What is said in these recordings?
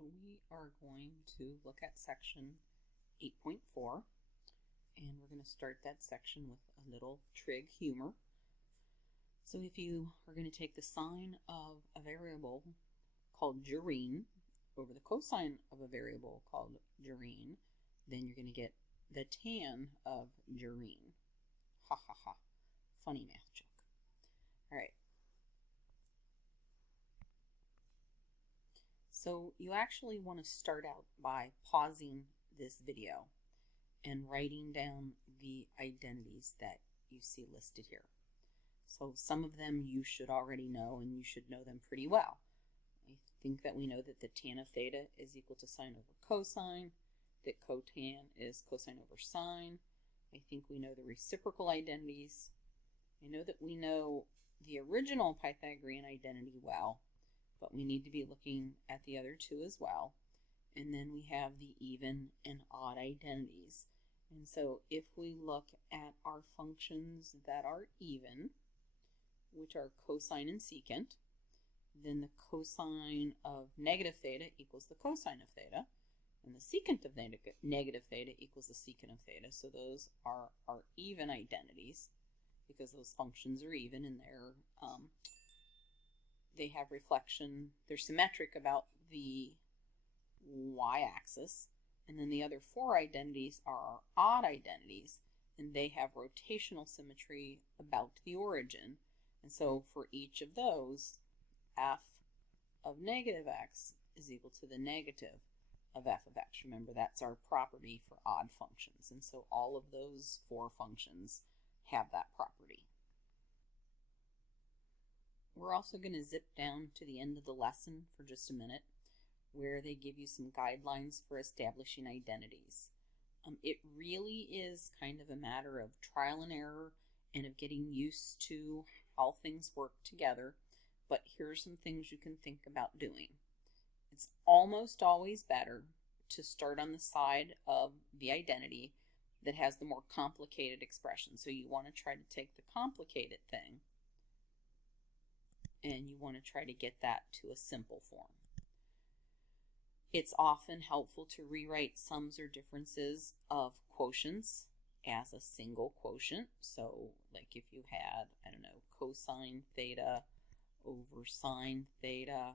we are going to look at section 8.4, and we're going to start that section with a little trig humor. So if you are going to take the sine of a variable called gerene over the cosine of a variable called gerene, then you're going to get the tan of gerene. Ha ha ha. Funny math joke. All right. So you actually want to start out by pausing this video and writing down the identities that you see listed here. So some of them you should already know, and you should know them pretty well. I think that we know that the tan of theta is equal to sine over cosine, that cotan is cosine over sine. I think we know the reciprocal identities. I know that we know the original Pythagorean identity well, but we need to be looking at the other two as well. And then we have the even and odd identities. And so if we look at our functions that are even, which are cosine and secant, then the cosine of negative theta equals the cosine of theta, and the secant of negative theta equals the secant of theta. So those are our even identities, because those functions are even and they have reflection. They're symmetric about the y-axis. And then the other four identities are our odd identities, and they have rotational symmetry about the origin. And so for each of those, f of negative x is equal to the negative of f of x. Remember, that's our property for odd functions. And so all of those four functions have that property. We're also going to zip down to the end of the lesson for just a minute, where they give you some guidelines for establishing identities. It really is kind of a matter of trial and error and of getting used to how things work together, but here are some things you can think about doing. It's almost always better to start on the side of the identity that has the more complicated expression. So you want to try to take the complicated thing and you want to try to get that to a simple form. It's often helpful to rewrite sums or differences of quotients as a single quotient. So like if you had, I don't know, cosine theta over sine theta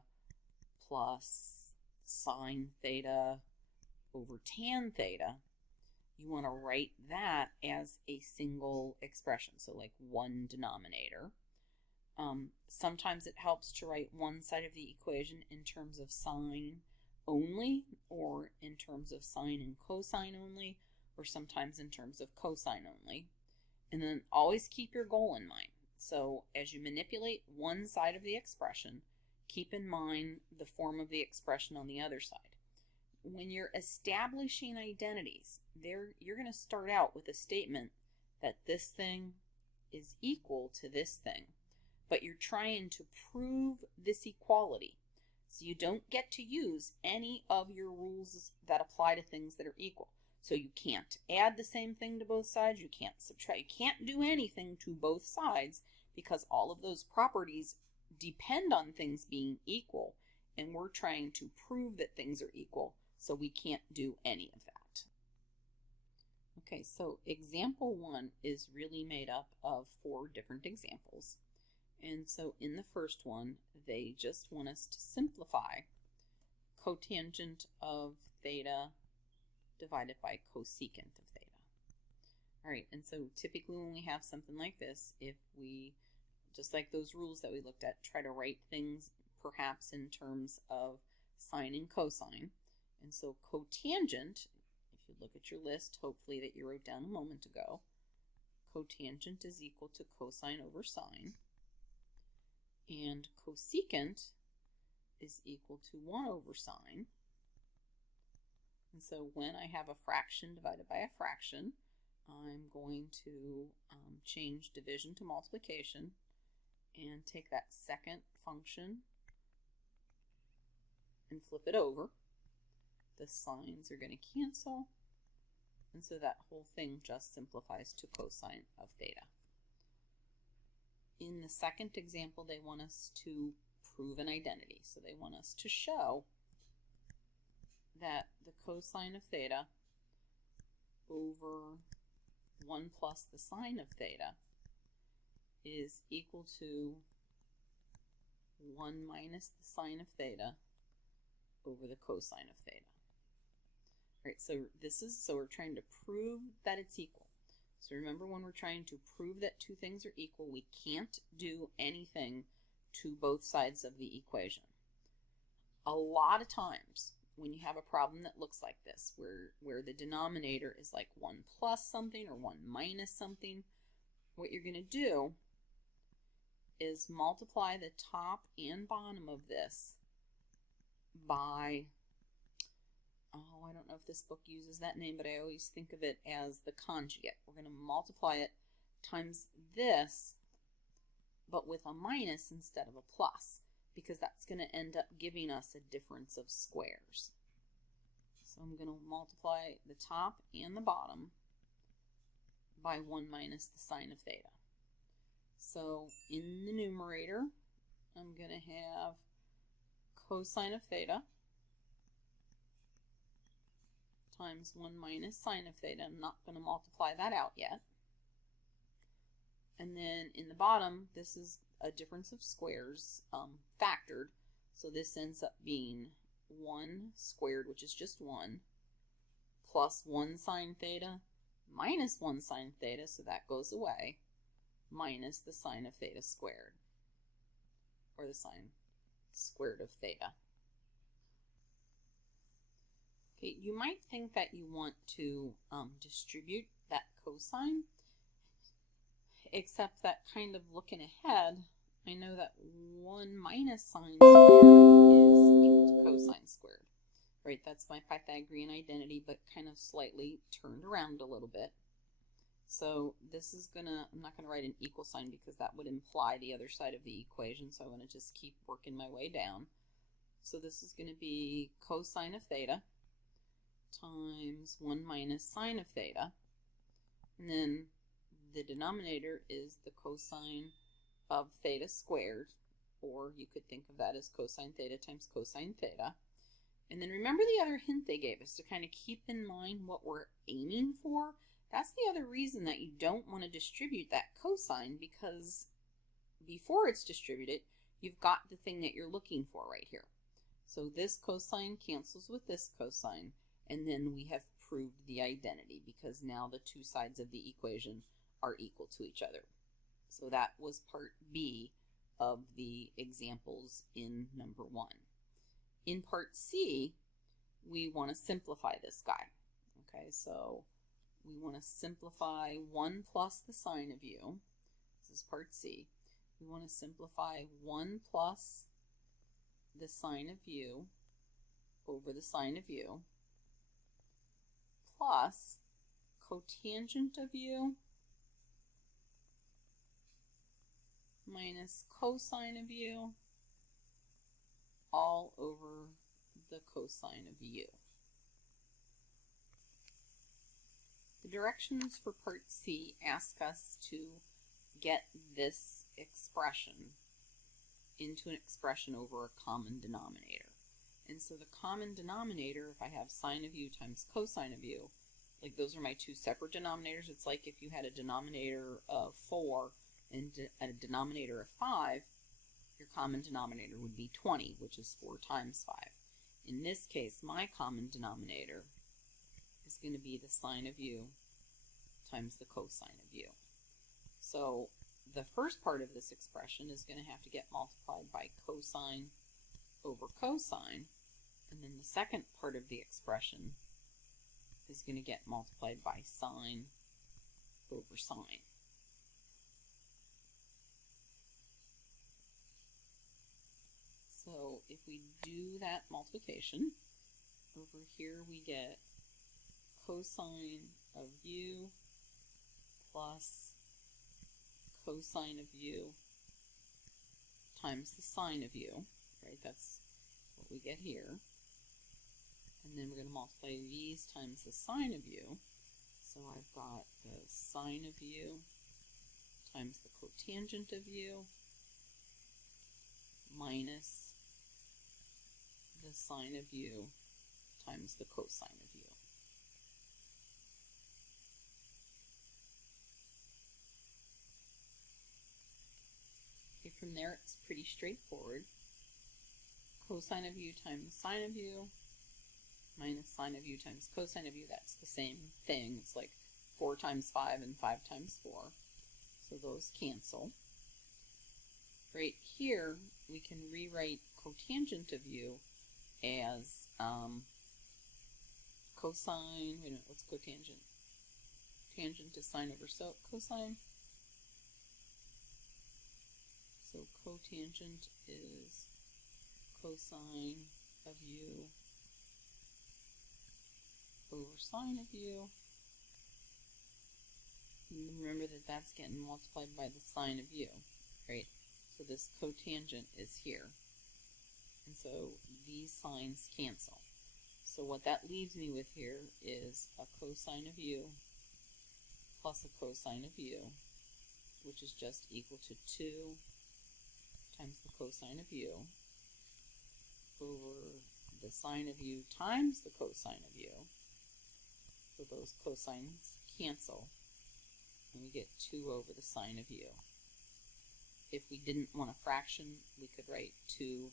plus sine theta over tan theta, you want to write that as a single expression, so like one denominator. Sometimes it helps to write one side of the equation in terms of sine only, or in terms of sine and cosine only, or sometimes in terms of cosine only. And then always keep your goal in mind. So as you manipulate one side of the expression, keep in mind the form of the expression on the other side. When you're establishing identities, you're going to start out with a statement that this thing is equal to this thing, but you're trying to prove this equality. So you don't get to use any of your rules that apply to things that are equal. So you can't add the same thing to both sides, you can't subtract, you can't do anything to both sides, because all of those properties depend on things being equal, and we're trying to prove that things are equal, so we can't do any of that. Okay, so example 1 is really made up of 4 different examples. And so in the first one, they just want us to simplify cotangent of theta divided by cosecant of theta. All right, and so typically when we have something like this, if we, just like those rules that we looked at, try to write things perhaps in terms of sine and cosine. And so cotangent, if you look at your list, hopefully that you wrote down a moment ago, cotangent is equal to cosine over sine. And cosecant is equal to 1 over sine. And so when I have a fraction divided by a fraction, I'm going to change division to multiplication and take that second function and flip it over. The signs are going to cancel, and so that whole thing just simplifies to cosine of theta. In the second example, they want us to prove an identity. So they want us to show that the cosine of theta over 1 plus the sine of theta is equal to 1 minus the sine of theta over the cosine of theta. All right, so we're trying to prove that it's equal. So remember, when we're trying to prove that two things are equal, we can't do anything to both sides of the equation. A lot of times when you have a problem that looks like this, where the denominator is like 1 plus something or 1 minus something, what you're going to do is multiply the top and bottom of this by, oh, I don't know if this book uses that name, but I always think of it as the conjugate. We're going to multiply it times this, but with a minus instead of a plus, because that's going to end up giving us a difference of squares. So I'm going to multiply the top and the bottom by 1 minus the sine of theta. So in the numerator, I'm going to have cosine of theta times 1 minus sine of theta. I'm not going to multiply that out yet. And then in the bottom, this is a difference of squares factored. So this ends up being 1 squared, which is just 1, plus 1 sine theta minus 1 sine theta, so that goes away, minus the sine of theta squared, or the sine squared of theta. Okay, you might think that you want to distribute that cosine, except that kind of looking ahead, I know that 1 minus sine squared is equal to cosine squared. Right, that's my Pythagorean identity, but kind of slightly turned around a little bit. So this is I'm not gonna write an equal sign because that would imply the other side of the equation, so I'm gonna just keep working my way down. So this is gonna be cosine of theta times 1 minus sine of theta, and then the denominator is the cosine of theta squared, or you could think of that as cosine theta times cosine theta. And then remember the other hint they gave us to kind of keep in mind what we're aiming for? That's the other reason that you don't want to distribute that cosine, because before it's distributed, you've got the thing that you're looking for right here. So this cosine cancels with this cosine, and then we have proved the identity because now the two sides of the equation are equal to each other. So that was part B of the examples in number 1. In part C, we want to simplify this guy. Okay, so we want to simplify 1 plus the sine of u. This is part C. We want to simplify 1 plus the sine of u over the sine of u plus cotangent of u minus cosine of u all over the cosine of u. The directions for part C ask us to get this expression into an expression over a common denominator. And so the common denominator, if I have sine of u times cosine of u, like those are my two separate denominators. It's like if you had a denominator of 4 and a denominator of 5, your common denominator would be 20, which is 4 times 5. In this case, my common denominator is going to be the sine of u times the cosine of u. So the first part of this expression is going to have to get multiplied by cosine over cosine, and then the second part of the expression is going to get multiplied by sine over sine. So if we do that multiplication, over here we get cosine of u plus cosine of u times the sine of u, right? That's what we get here. And then we're going to multiply these times the sine of u. So I've got the sine of u times the cotangent of u minus the sine of u times the cosine of u. Okay, from there it's pretty straightforward. Cosine of u times sine of u minus sine of u times cosine of u, that's the same thing. It's like 4 times 5 and 5 times 4. So those cancel. Right here, we can rewrite cotangent of u as cosine, wait a minute, what's cotangent? Tangent is sine over cosine. So cotangent is cosine of u over sine of u. And remember that that's getting multiplied by the sine of u, right? So this cotangent is here. And so these signs cancel. So what that leaves me with here is a cosine of u plus a cosine of u, which is just equal to 2 times the cosine of u over the sine of u times the cosine of u. So those cosines cancel, and we get 2 over the sine of u. If we didn't want a fraction, we could write 2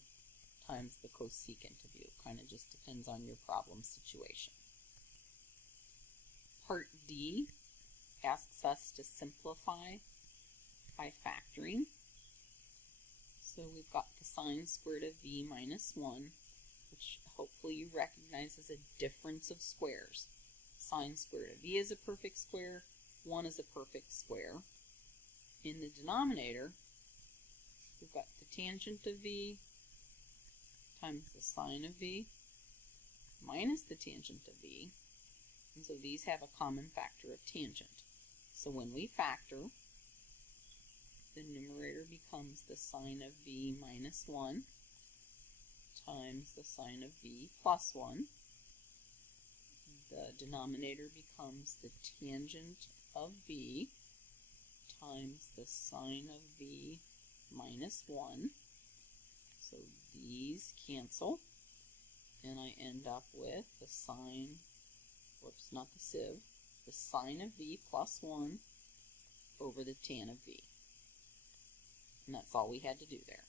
times the cosecant of u. Kind of just depends on your problem situation. Part D asks us to simplify by factoring. So we've got the sine squared of v minus 1, which hopefully you recognize as a difference of squares. Sine squared of v is a perfect square, 1 is a perfect square. In the denominator, we've got the tangent of v times the sine of v minus the tangent of v, and so these have a common factor of tangent. So when we factor, the numerator becomes the sine of v minus 1 times the sine of v plus 1. The denominator becomes the tangent of v times the sine of v minus 1. So these cancel, and I end up with the sine, whoops, not the sieve, the sine of v plus 1 over the tan of v. And that's all we had to do there.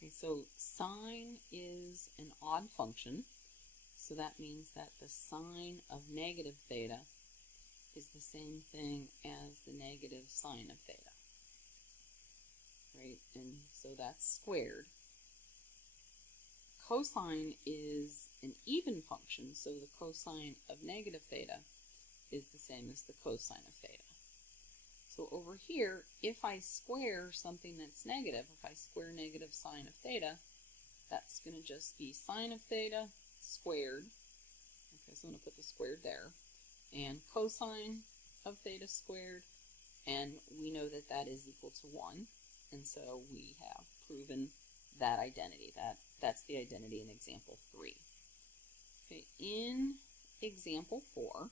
Okay, so sine is an odd function, so that means that the sine of negative theta is the same thing as the negative sine of theta, right? And so that's squared. Cosine is an even function, so the cosine of negative theta is the same as the cosine of theta. So over here, if I square something that's negative, if I square negative sine of theta, that's going to just be sine of theta squared. Okay, so I'm going to put the squared there. And cosine of theta squared, and we know that that is equal to 1. And so we have proven that identity. That's the identity in example 3. Okay, in example 4,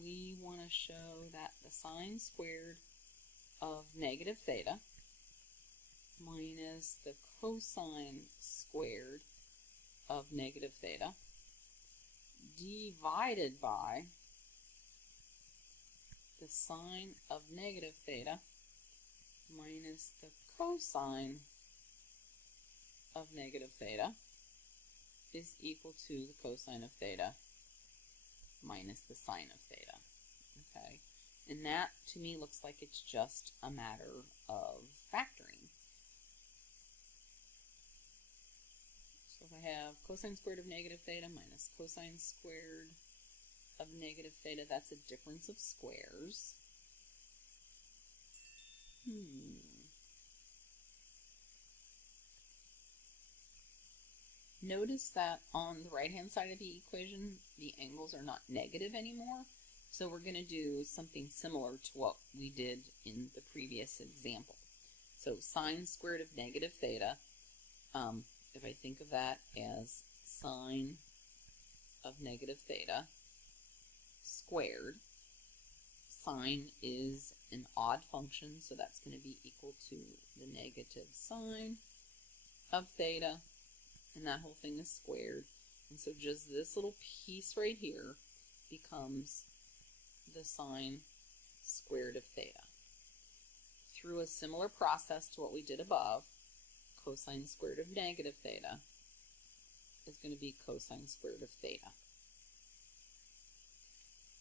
we want to show that the sine squared of negative theta minus the cosine squared of negative theta divided by the sine of negative theta minus the cosine of negative theta is equal to the cosine of theta minus the sine of theta. Okay, and that to me looks like it's just a matter of factoring. So if I have cosine squared of negative theta minus cosine squared of negative theta, that's a difference of squares. Notice that on the right-hand side of the equation, the angles are not negative anymore. So we're going to do something similar to what we did in the previous example. So sine squared of negative theta if I think of that as sine of negative theta squared, sine is an odd function, so that's going to be equal to the negative sine of theta, and that whole thing is squared. And so just this little piece right here becomes the sine squared of theta. Through a similar process to what we did above, cosine squared of negative theta is going to be cosine squared of theta.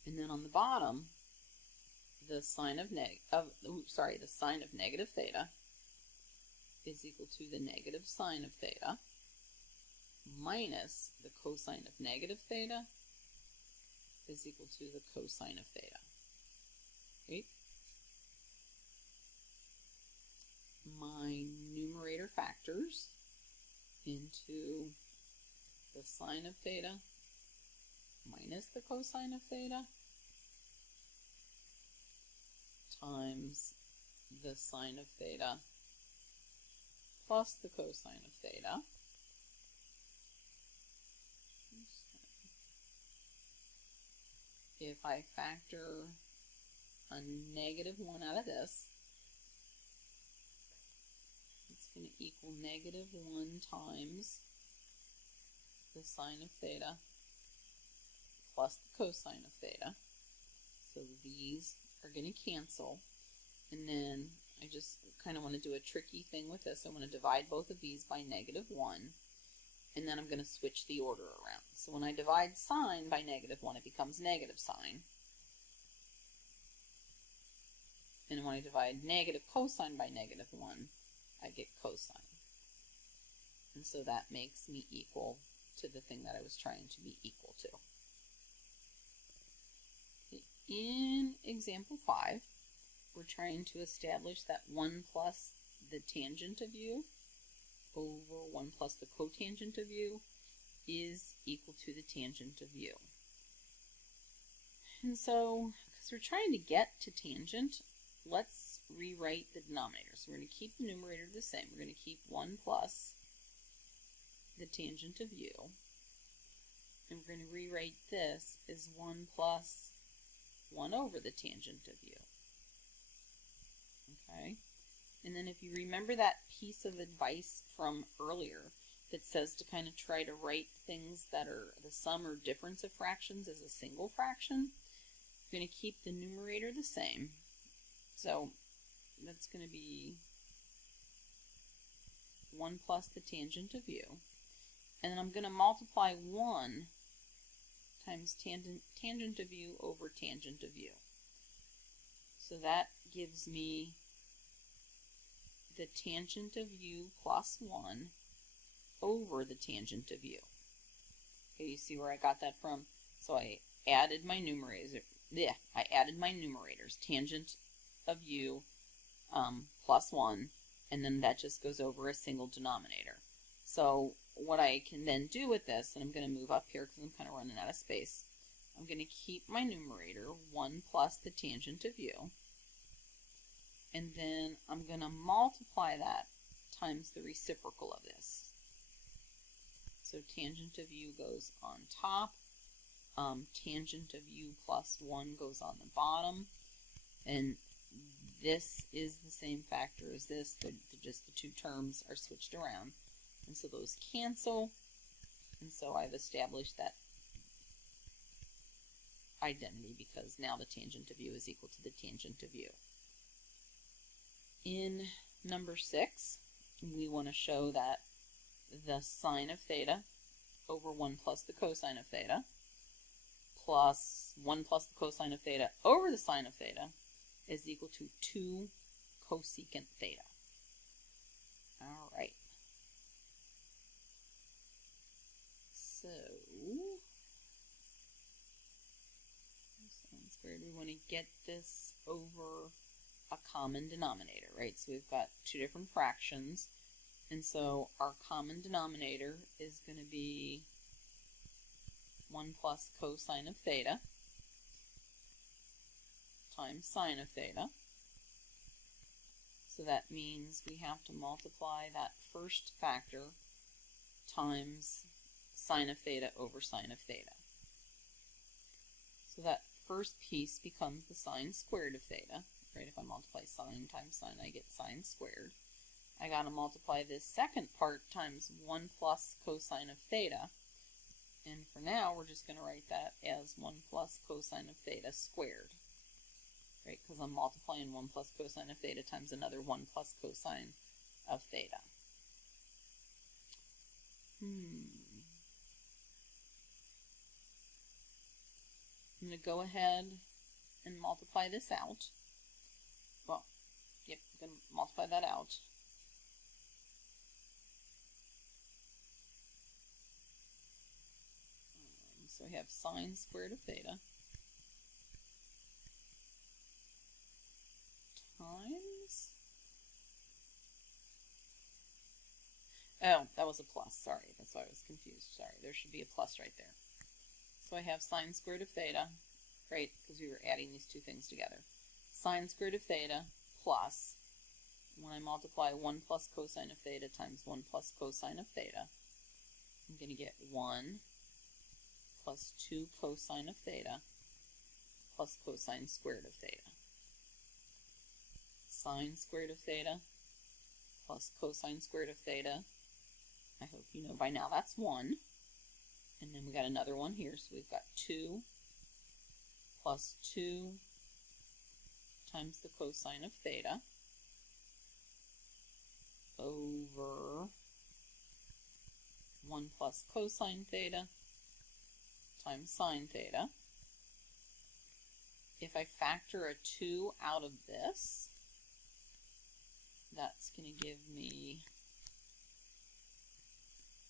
And then on the bottom, the sine of the sine of negative theta is equal to the negative sine of theta minus the cosine of negative theta is equal to the cosine of theta. Okay. My numerator factors into the sine of theta minus the cosine of theta times the sine of theta plus the cosine of theta. If I factor a negative 1 out of this, it's going to equal negative 1 times the sine of theta plus the cosine of theta. So these are going to cancel. And then I just kind of want to do a tricky thing with this. I want to divide both of these by negative 1. And then I'm going to switch the order around. So when I divide sine by negative 1, it becomes negative sine. And when I divide negative cosine by negative 1, I get cosine. And so that makes me equal to the thing that I was trying to be equal to. In example 5, we're trying to establish that 1 plus the tangent of u over 1 plus the cotangent of u is equal to the tangent of u. And so, because we're trying to get to tangent, let's rewrite the denominator. So we're going to keep the numerator the same. We're going to keep 1 plus the tangent of u. And we're going to rewrite this as 1 plus 1 over the tangent of u. Okay? And then if you remember that piece of advice from earlier that says to kind of try to write things that are the sum or difference of fractions as a single fraction, you're going to keep the numerator the same. So that's going to be 1 plus the tangent of u. And then I'm going to multiply 1 times tangent of u over tangent of u. So that gives me the tangent of u plus 1 over the tangent of u. Okay, you see where I got that from? So I added my numerators. Tangent of u plus 1, and then that just goes over a single denominator. So what I can then do with this, and I'm going to move up here because I'm kind of running out of space, I'm going to keep my numerator 1 plus the tangent of u, and then I'm going to multiply that times the reciprocal of this. So tangent of u goes on top, tangent of u plus 1 goes on the bottom, and this is the same factor as this, just the two terms are switched around. And so those cancel, and so I've established that identity because now the tangent of u is equal to the tangent of u. In number 6, we want to show that the sine of theta over 1 plus the cosine of theta plus 1 plus the cosine of theta over the sine of theta is equal to 2 cosecant theta. All right. So, we want to get this over a common denominator, right? So we've got two different fractions, and so our common denominator is going to be 1 plus cosine of theta times sine of theta. So that means we have to multiply that first factor times sine of theta over sine of theta. So that first piece becomes the sine squared of theta, right? If I multiply sine times sine, I get sine squared. I got to multiply this second part times 1 plus cosine of theta. And for now, we're just going to write that as 1 plus cosine of theta squared, right? Because I'm multiplying 1 plus cosine of theta times another 1 plus cosine of theta. I'm going to go ahead and multiply this out. Well, yep, I'm going to multiply that out. So we have sine squared of theta times, oh, that was a plus, sorry, that's why I was confused, sorry, there should be a plus right there. So I have sine squared of theta, great, because we were adding these two things together. Sine squared of theta plus, when I multiply 1 plus cosine of theta times 1 plus cosine of theta, I'm going to get 1 plus 2 cosine of theta plus cosine squared of theta. Sine squared of theta plus cosine squared of theta. I hope you know by now that's 1. And then we got another one here, so we've got 2 plus 2 times the cosine of theta over 1 plus cosine theta times sine theta. If I factor a 2 out of this, that's going to give me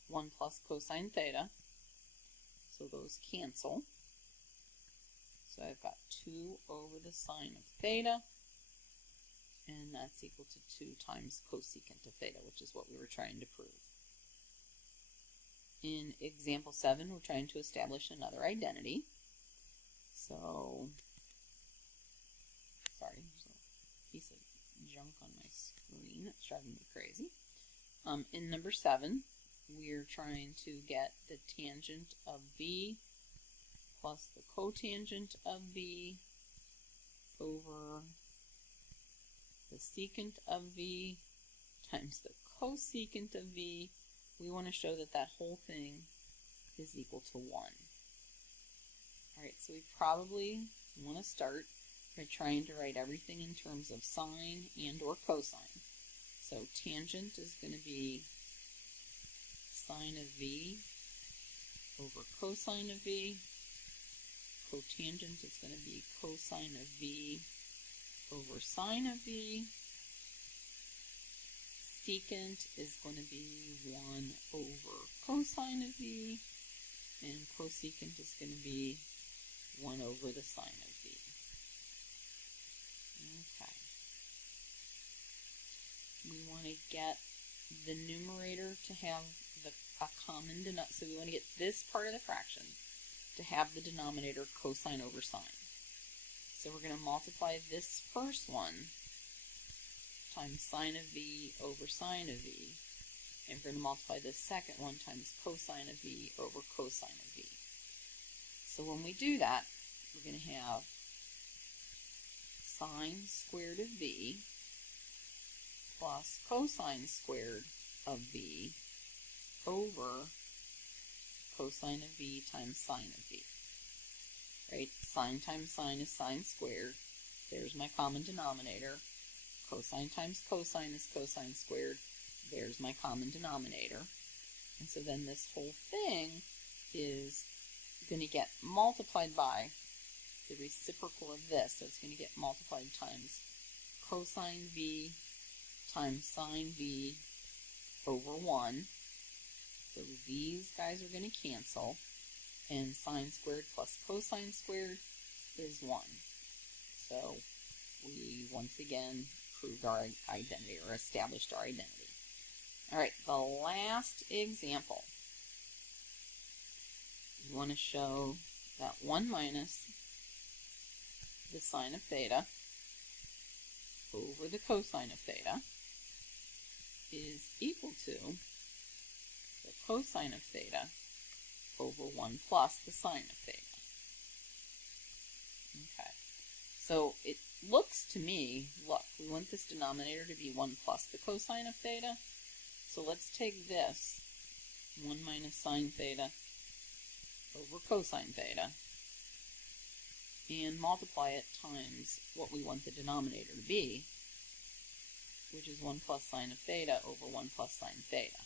1 plus cosine theta. So those cancel. So I've got 2 over the sine of theta, and that's equal to 2 times cosecant of theta, which is what we were trying to prove. In example 7, we're trying to establish another identity. So, sorry, there's a piece of junk on my screen that's driving me crazy. In number 7, we're trying to get the tangent of b plus the cotangent of b over the secant of v times the cosecant of v. We want to show that that whole thing is equal to 1. Alright, so we probably want to start by trying to write everything in terms of sine and or cosine. So tangent is going to be sine of v over cosine of v. Cotangent is going to be cosine of v over sine of v. Secant is going to be 1 over cosine of v, and cosecant is going to be 1 over the sine of v. Okay. We want to get the numerator to have a common denominator, so we want to get this part of the fraction to have the denominator cosine over sine. So we're going to multiply this first one times sine of v over sine of v, and we're going to multiply this second one times cosine of v over cosine of v. So when we do that, we're going to have sine squared of v plus cosine squared of v over cosine of v times sine of v. Right? Sine times sine is sine squared. There's my common denominator. Cosine times cosine is cosine squared. There's my common denominator. And so then this whole thing is going to get multiplied by the reciprocal of this. So it's going to get multiplied times cosine v times sine v over 1. So these guys are going to cancel. And sine squared plus cosine squared is 1. So we once again proved our identity, or established our identity. Alright, the last example. We want to show that 1 minus the sine of theta over the cosine of theta is equal to the cosine of theta over 1 plus the sine of theta. Okay, so it looks to me, look, we want this denominator to be 1 plus the cosine of theta. So let's take this, 1 minus sine theta over cosine theta, and multiply it times what we want the denominator to be, which is 1 plus sine of theta over 1 plus sine theta.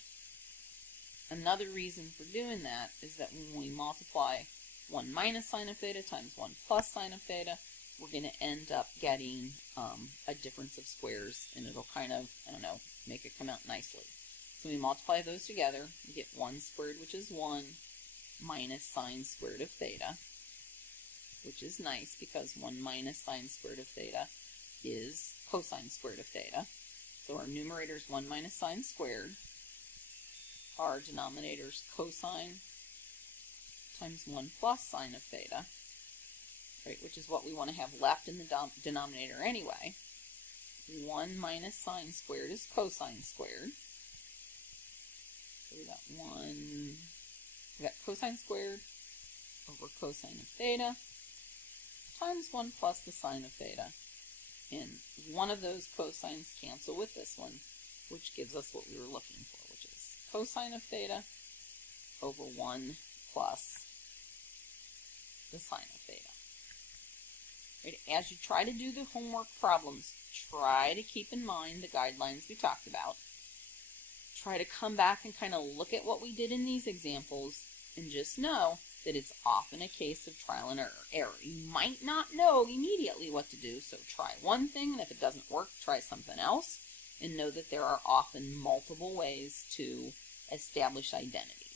Another reason for doing that is that when we multiply 1 minus sine of theta times 1 plus sine of theta, we're going to end up getting a difference of squares, and it'll kind of, I don't know, make it come out nicely. So we multiply those together, we get 1 squared, which is 1, minus sine squared of theta, which is nice because 1 minus sine squared of theta is cosine squared of theta. So our numerator is 1 minus sine squared. Our denominator is cosine times 1 plus sine of theta, right, which is what we want to have left in the denominator anyway. 1 minus sine squared is cosine squared. So we got cosine squared over cosine of theta times 1 plus the sine of theta. And one of those cosines cancel with this one, which gives us what we were looking for, which is cosine of theta over 1 plus the sine of theta. Right, as you try to do the homework problems, try to keep in mind the guidelines we talked about. Try to come back and kind of look at what we did in these examples, and just know that it's often a case of trial and error. You might not know immediately what to do, so try one thing, and if it doesn't work, try something else, and know that there are often multiple ways to establish identity.